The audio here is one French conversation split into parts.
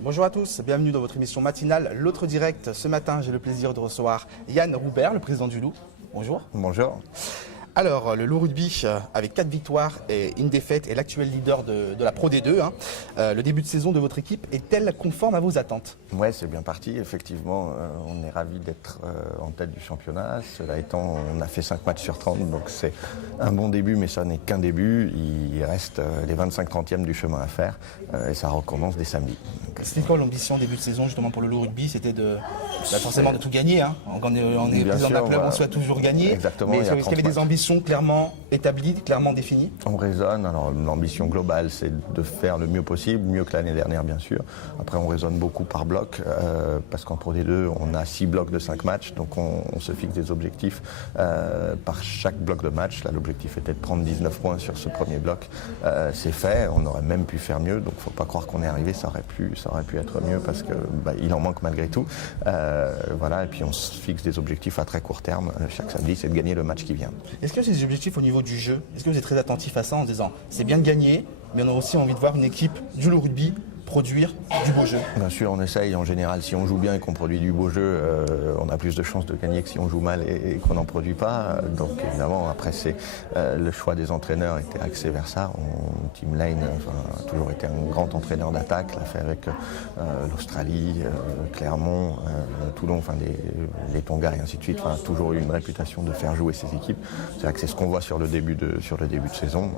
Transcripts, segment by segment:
Bonjour à tous, bienvenue dans votre émission matinale L'Autre Direct. Ce matin, j'ai le plaisir de recevoir Yann Roubert, le président du Loup. Bonjour. Bonjour. Alors, le Loup Rugby, avec 4 victoires et une défaite, est l'actuel leader de la Pro D2. Le début de saison de votre équipe est-elle conforme à vos attentes? Ouais, c'est bien parti. Effectivement, on est ravis d'être en tête du championnat. Cela étant, on a fait 5 matchs sur 30, donc c'est un bon début, mais ça n'est qu'un début. Il reste les 25-30e du chemin à faire et ça recommence dès samedi. C'était quoi l'ambition début de saison justement pour le Loup Rugby? C'était forcément de tout gagner. Quand on est président d'un club, on souhaite toujours gagner. Exactement. Mais est-ce qu'il y avait des ambitions clairement établies, clairement définies? On raisonne. Alors l'ambition globale, c'est de faire le mieux possible, mieux que l'année dernière bien sûr. Après, on raisonne beaucoup par bloc, parce qu'en Pro D2, on a 6 blocs de 5 matchs, donc on se fixe des objectifs par chaque bloc de match. Là, l'objectif était de prendre 19 points sur ce premier bloc. C'est fait, on aurait même pu faire mieux, donc il ne faut pas croire qu'on est arrivé, ça aurait pu être mieux parce qu'il en manque malgré tout. Voilà, et puis on se fixe des objectifs à très court terme. Chaque samedi, c'est de gagner le match qui vient. Est-ce que c'est des objectifs au niveau du jeu? Est-ce que vous êtes très attentif à ça en disant c'est bien de gagner, mais on a aussi envie de voir une équipe du Loup Rugby produire du beau jeu? Bien sûr, on essaye. En général, si on joue bien et qu'on produit du beau jeu, on a plus de chances de gagner que si on joue mal et qu'on n'en produit pas. Donc évidemment, après, c'est le choix des entraîneurs était axé vers ça. Tim Lane a toujours été un grand entraîneur d'attaque, l'a fait avec l'Australie, Clermont, Toulon, les Tonga et ainsi de suite. Enfin, toujours eu une réputation de faire jouer ses équipes. C'est vrai que c'est ce qu'on voit sur le début de saison.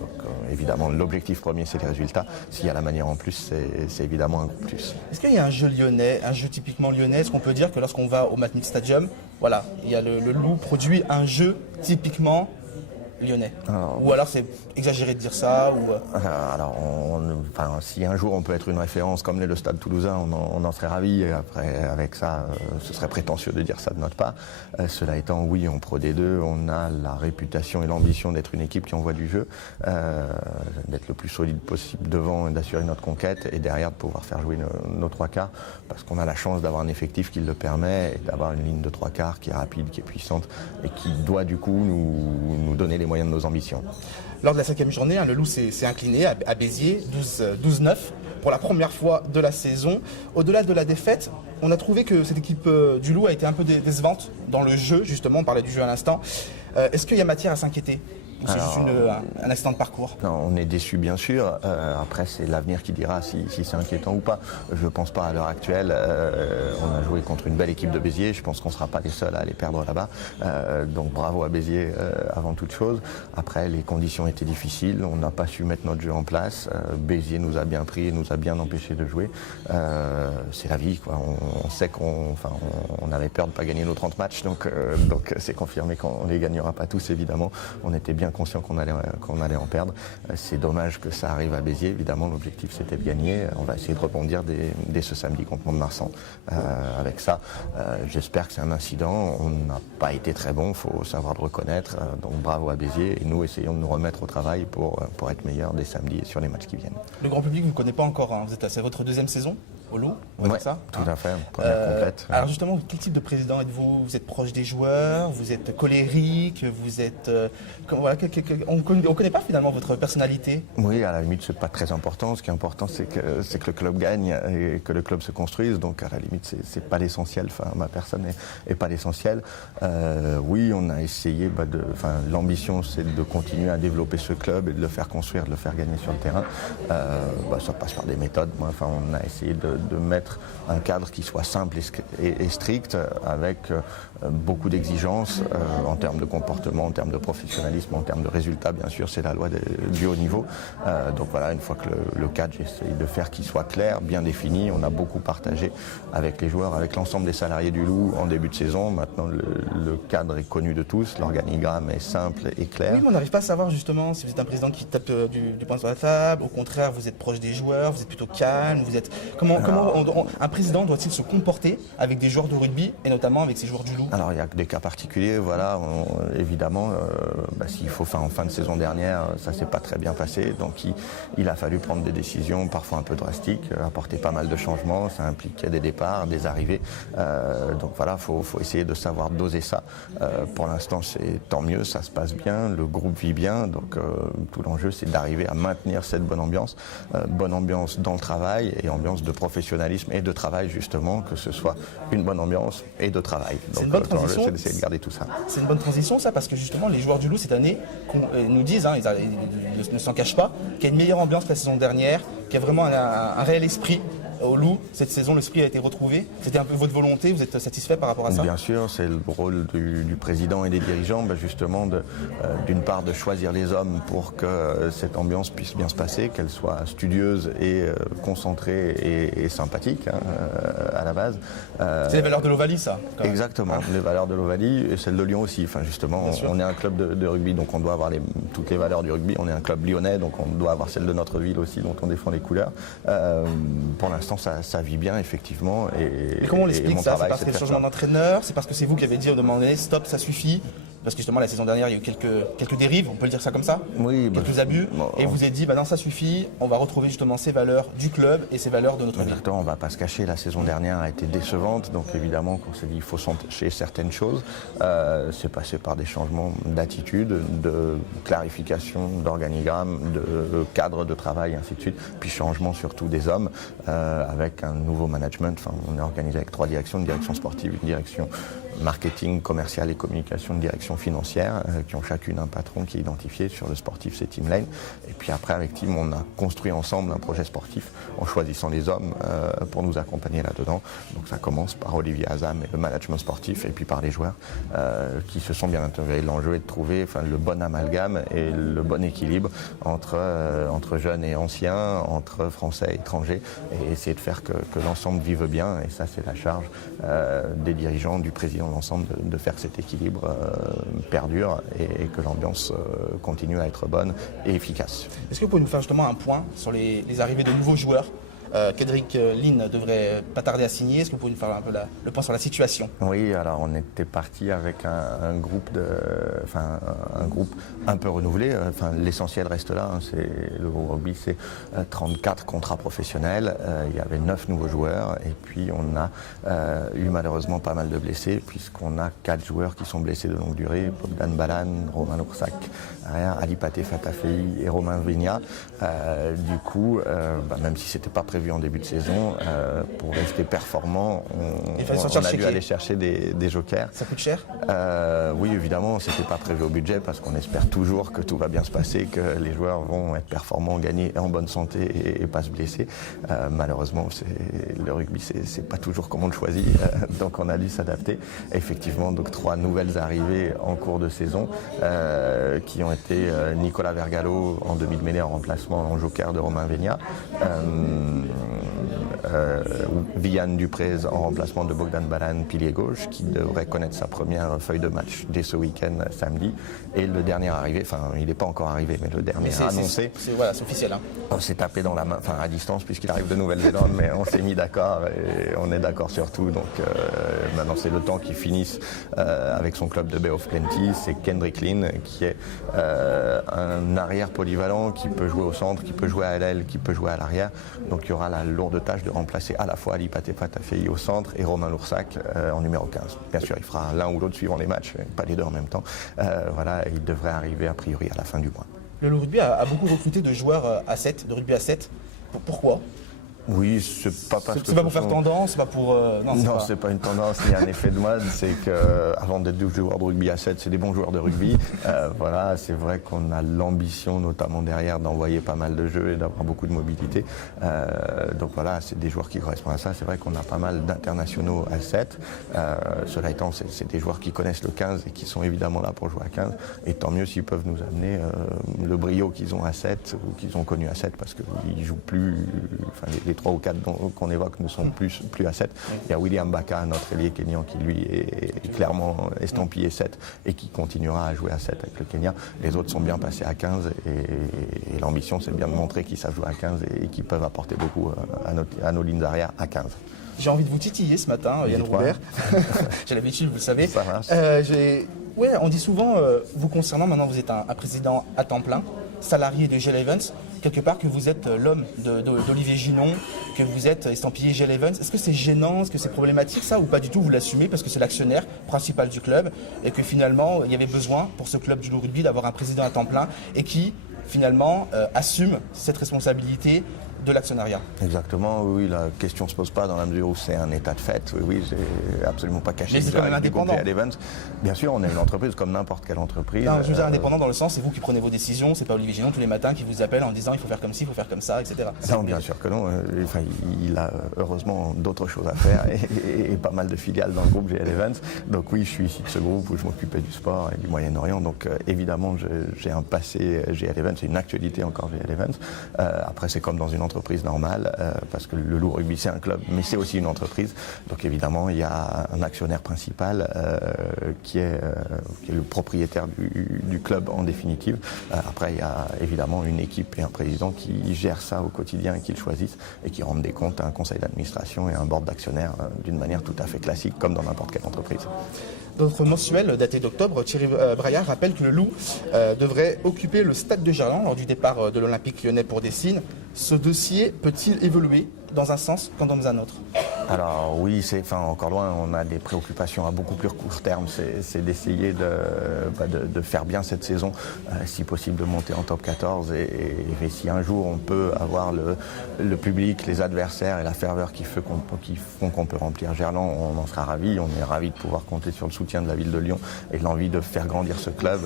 Donc évidemment, l'objectif premier, c'est les résultats. S'il y a la manière en plus, c'est évidemment un gros plus. Est-ce qu'il y a un jeu lyonnais, un jeu typiquement lyonnais? Est-ce qu'on peut dire que lorsqu'on va au Matmut Stadium, voilà, il y a le Loup produit un jeu typiquement lyonnais? Ou alors c'est exagéré de dire ça Alors, si un jour on peut être une référence comme l'est le Stade Toulousain, on en serait ravis. Et après, avec ça, ce serait prétentieux de dire ça de notre part. Cela étant, oui, en Pro D2, on a la réputation et l'ambition d'être une équipe qui envoie du jeu, d'être le plus solide possible devant et d'assurer notre conquête, et derrière de pouvoir faire jouer nos 3 quarts, parce qu'on a la chance d'avoir un effectif qui le permet, et d'avoir une ligne de 3 quarts qui est rapide, qui est puissante, et qui doit du coup nous donner les moyens de nos ambitions. Lors de la 5e journée, le Loup s'est incliné à Béziers, 12-9, pour la première fois de la saison. Au-delà de la défaite, on a trouvé que cette équipe du Loup a été un peu décevante dans le jeu, justement, on parlait du jeu à l'instant. Est-ce qu'il y a matière à s'inquiéter? Ou c'est juste un accident de parcours? Non, on est déçu bien sûr. Après, c'est l'avenir qui dira si c'est inquiétant ou pas. Je ne pense pas à l'heure actuelle. On a joué contre une belle équipe de Béziers. Je pense qu'on ne sera pas les seuls à aller perdre là-bas. Donc bravo à Béziers avant toute chose. Après, les conditions étaient difficiles. On n'a pas su mettre notre jeu en place. Béziers nous a bien pris et nous a bien empêché de jouer. C'est la vie, quoi. On sait qu'on avait peur de ne pas gagner nos 30 matchs. Donc c'est confirmé qu'on ne les gagnera pas tous, évidemment. On était bien conscient qu'on allait en perdre. C'est dommage que ça arrive à Béziers. Évidemment, l'objectif c'était de gagner. On va essayer de rebondir dès ce samedi contre Mont-de-Marsan. Avec ça, j'espère que c'est un incident. On n'a pas été très bon, il faut savoir le reconnaître. Donc bravo à Béziers. Et nous essayons de nous remettre au travail pour être meilleurs dès samedi et sur les matchs qui viennent. Le grand public ne vous connaît pas encore. C'est votre 2e saison au Loup, on va dire ça? Tout à fait, première complète. Alors justement, quel type de président êtes-vous? Vous êtes proche des joueurs, vous êtes colérique, vous êtes... on ne connaît pas finalement votre personnalité? Oui, à la limite, c'est pas très important. Ce qui est important, c'est que le club gagne et que le club se construise. Donc à la limite, c'est pas l'essentiel. Enfin, ma personne est pas l'essentiel. Oui, on a essayé, l'ambition, c'est de continuer à développer ce club et de le faire construire, de le faire gagner sur le terrain. Ça passe par des méthodes. On a essayé de mettre un cadre qui soit simple et strict, avec beaucoup d'exigences en termes de comportement, en termes de professionnalisme, en termes de résultats, bien sûr, c'est la loi du haut niveau. Donc voilà, une fois que le cadre, j'essaie de faire qu'il soit clair, bien défini. On a beaucoup partagé avec les joueurs, avec l'ensemble des salariés du Loup en début de saison. Maintenant, le cadre est connu de tous, l'organigramme est simple et clair. Oui, mais on n'arrive pas à savoir justement si vous êtes un président qui tape du poing sur la table, au contraire, vous êtes proche des joueurs, vous êtes plutôt calme, vous êtes... Comment un président doit-il se comporter avec des joueurs de rugby et notamment avec ces joueurs du Loup? Alors il y a des cas particuliers, voilà, évidemment, s'il faut, en fin de saison dernière, ça s'est pas très bien passé, donc il a fallu prendre des décisions parfois un peu drastiques, apporter pas mal de changements, ça impliquait des départs, des arrivées, donc voilà, faut essayer de savoir doser ça. Pour l'instant, c'est tant mieux, ça se passe bien, le groupe vit bien, donc tout l'enjeu c'est d'arriver à maintenir cette bonne ambiance dans le travail et ambiance de professionnalisme professionnalisme et de travail justement, que ce soit une bonne ambiance et de travail. C'est une bonne transition. C'est d'essayer de garder tout ça. C'est une bonne transition ça, parce que justement les joueurs du Loup cette année nous disent, ils ne s'en cachent pas, qu'il y a une meilleure ambiance que la saison dernière, qu'il y a vraiment un réel esprit au Loup. Cette saison, l'esprit a été retrouvé. C'était un peu votre volonté, vous êtes satisfait par rapport à ça? Bien sûr, c'est le rôle du président et des dirigeants, justement, d'une part de choisir les hommes pour que cette ambiance puisse bien se passer, qu'elle soit studieuse et concentrée et sympathique à la base. C'est les valeurs de l'Ovalie, ça? Exactement, les valeurs de l'Ovalie et celles de Lyon aussi. Enfin, justement, on est un club de rugby, donc on doit avoir toutes les valeurs du rugby. On est un club lyonnais, donc on doit avoir celles de notre ville aussi, dont on défend les couleurs. Pour l'instant, ça vit bien, effectivement. Et comment on l'explique ça? C'est parce que le changement d'entraîneur? C'est parce que c'est vous qui avez dit au moment donné, stop, ça suffit? Parce que justement, la saison dernière, il y a eu quelques dérives, on peut le dire ça comme ça? Oui. Quelques abus. Et vous avez dit, non, ça suffit, on va retrouver justement ces valeurs du club et ces valeurs de notre ville. Exactement, on ne va pas se cacher, la saison dernière a été décevante, donc évidemment, quand on s'est dit qu'il faut s'entacher certaines choses, c'est passé par des changements d'attitude, de clarification d'organigramme, de cadre de travail, ainsi de suite, puis changement surtout des hommes, avec un nouveau management. Enfin, on est organisé avec 3 directions, une direction sportive, une direction marketing, commercial et communication, une direction financière, qui ont chacune un patron qui est identifié. Sur le sportif, c'est Team Lane. Et puis après, avec Team, on a construit ensemble un projet sportif en choisissant les hommes pour nous accompagner là-dedans. Donc ça commence par Olivier Azam et le management sportif, et puis par les joueurs qui se sont bien intégrés. L'enjeu est de trouver le bon amalgame et le bon équilibre entre jeunes et anciens, entre français et étrangers, et essayer de faire que l'ensemble vive bien. Et ça, c'est la charge des dirigeants, du président de l'ensemble, de faire que cet équilibre perdure et que l'ambiance continue à être bonne et efficace. Est-ce que vous pouvez nous faire justement un point sur les arrivées de nouveaux joueurs? Kendrick Lynn devrait pas tarder à signer. Est-ce que vous pouvez nous faire un peu le point sur la situation? Oui, alors on était parti avec un groupe un peu renouvelé. L'essentiel reste là. Le rugby, c'est 34 contrats professionnels. Il y avait 9 nouveaux joueurs, et puis on a eu malheureusement pas mal de blessés, puisqu'on a 4 joueurs qui sont blessés de longue durée: Bogdan Balan, Romain Loursac, Ali Paté Fatafei et Romain Vigna. Du coup, même si c'était pas prévu en début de saison, pour rester performant, on a dû aller chercher des jokers. Ça coûte cher? Oui, évidemment, c'était pas prévu au budget, parce qu'on espère toujours que tout va bien se passer, que les joueurs vont être performants, gagner en bonne santé et pas se blesser. Malheureusement, le rugby, c'est pas toujours comme on le choisit, donc on a dû s'adapter. Effectivement, donc 3 nouvelles arrivées en cours de saison, qui ont été Nicolas Vergallo en demi-mêlée en remplacement en joker de Romain Vigna, Vianne Duprez en remplacement de Bogdan Balan, pilier gauche, qui devrait connaître sa première feuille de match dès ce week-end samedi. Et le dernier arrivé, il n'est pas encore arrivé, mais le dernier annoncé. C'est officiel. On s'est tapé dans la main, à distance, puisqu'il arrive de Nouvelle-Zélande, mais on s'est mis d'accord et on est d'accord sur tout. Donc maintenant, c'est le temps qu'il finisse avec son club de Bay of Plenty. C'est Kendrick Lynn, qui est un arrière polyvalent, qui peut jouer au centre, qui peut jouer à l'aile, qui peut jouer à l'arrière. Donc il y aura la lourde tâche de remplacer à la fois Ali Paté Fatafei au centre et Romain Loursac en numéro 15. Bien sûr, il fera l'un ou l'autre suivant les matchs, pas les deux en même temps. Et il devrait arriver a priori à la fin du mois. Le rugby a beaucoup recruté de joueurs à 7, de rugby à 7. Pourquoi? Oui, c'est pas parce que... C'est pas pour faire tendance, c'est pas pour... Non, c'est pas une tendance ni un effet de mode. C'est qu'avant d'être des joueurs de rugby à 7, c'est des bons joueurs de rugby. C'est vrai qu'on a l'ambition, notamment derrière, d'envoyer pas mal de jeux et d'avoir beaucoup de mobilité. C'est des joueurs qui correspondent à ça. C'est vrai qu'on a pas mal d'internationaux à 7. Cela étant, c'est des joueurs qui connaissent le 15 et qui sont évidemment là pour jouer à 15. Et tant mieux s'ils peuvent nous amener le brio qu'ils ont à 7 ou qu'ils ont connu à 7, parce qu'ils jouent plus... Les 3 ou 4 qu'on évoque ne sont plus à 7. Il y a William Baka, notre ailier kényan, qui lui est clairement estampillé 7 et qui continuera à jouer à 7 avec le Kenya. Les autres sont bien passés à 15 et l'ambition, c'est bien de montrer qu'ils savent jouer à 15 et qu'ils peuvent apporter beaucoup à nos lignes arrière à 15. J'ai envie de vous titiller ce matin, Yann Roubert. J'ai l'habitude, vous le savez. Ça marche. On dit souvent, vous concernant, maintenant vous êtes un président à temps plein, salarié de GL Evans, quelque part que vous êtes l'homme d'Olivier Ginon, que vous êtes estampillé GL Evans. Est-ce que c'est gênant, est-ce que c'est problématique ça, ou pas du tout, vous l'assumez parce que c'est l'actionnaire principal du club et que finalement il y avait besoin pour ce club du Loup Rugby d'avoir un président à temps plein et qui finalement assume cette responsabilité de l'actionnariat. Exactement, oui, la question ne se pose pas dans la mesure où c'est un état de fait. Oui, j'ai absolument pas caché. Mais c'est quand même indépendant. Bien sûr, on est une entreprise comme n'importe quelle entreprise. Non, je veux dire indépendant dans le sens, c'est vous qui prenez vos décisions, c'est pas Olivier Gillon tous les matins qui vous appelle en disant il faut faire comme ci, il faut faire comme ça, etc. Non, bien sûr que non. Enfin, il a heureusement d'autres choses à faire et pas mal de filiales dans le groupe GL Events. Donc oui, je suis ici de ce groupe où je m'occupais du sport et du Moyen-Orient. Donc évidemment, j'ai un passé GL Events, c'est une actualité encore GL Events. Après, c'est comme dans une entreprise normale, parce que le Loup Rugby, c'est un club, mais c'est aussi une entreprise. Donc évidemment, il y a un actionnaire principal qui est le propriétaire du club en définitive. Après, il y a évidemment une équipe et un président qui gèrent ça au quotidien et qui le choisissent et qui rendent des comptes à un conseil d'administration et à un board d'actionnaires d'une manière tout à fait classique, comme dans n'importe quelle entreprise. Dans notre mensuel daté d'octobre, Thierry Braillard rappelle que le Loup devrait occuper le stade de Gerland lors du départ de l'Olympique lyonnais pour Dessines. Ce dossier peut-il évoluer dans un sens comme dans un autre? Alors oui, encore loin, on a des préoccupations à beaucoup plus court terme, c'est d'essayer de faire bien cette saison, si possible de monter en top 14 et si un jour on peut avoir le public, les adversaires et la ferveur qui font qu'on peut remplir Gerland, on en sera ravis. On est ravis de pouvoir compter sur le soutien de la ville de Lyon et l'envie de faire grandir ce club,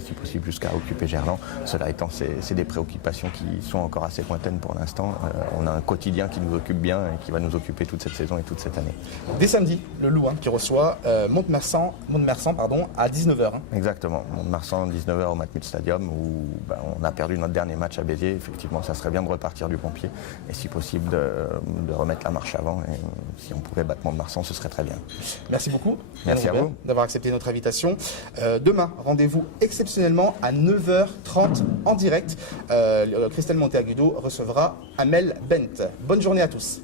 si possible jusqu'à occuper Gerland. Cela étant, c'est des préoccupations qui sont encore assez lointaines pour l'instant. On a un quotidien qui nous occupe bien et qui va nous occuper toute cette saison et toute cette année. Dès samedi, le Loup qui reçoit Mont-de-Marsan à 19h. Exactement, Mont-de-Marsan 19h au Matmut Stadium où on a perdu notre dernier match à Béziers. Effectivement, ça serait bien de repartir du bon pied et si possible de remettre la marche avant. Et si on pouvait battre Mont-de-Marsan, ce serait très bien. Merci beaucoup. Merci à vous d'avoir accepté notre invitation. Demain, rendez-vous exceptionnellement à 9h30 en direct. Christelle Monteagudo recevra Amel Bent. Bonne journée à tous.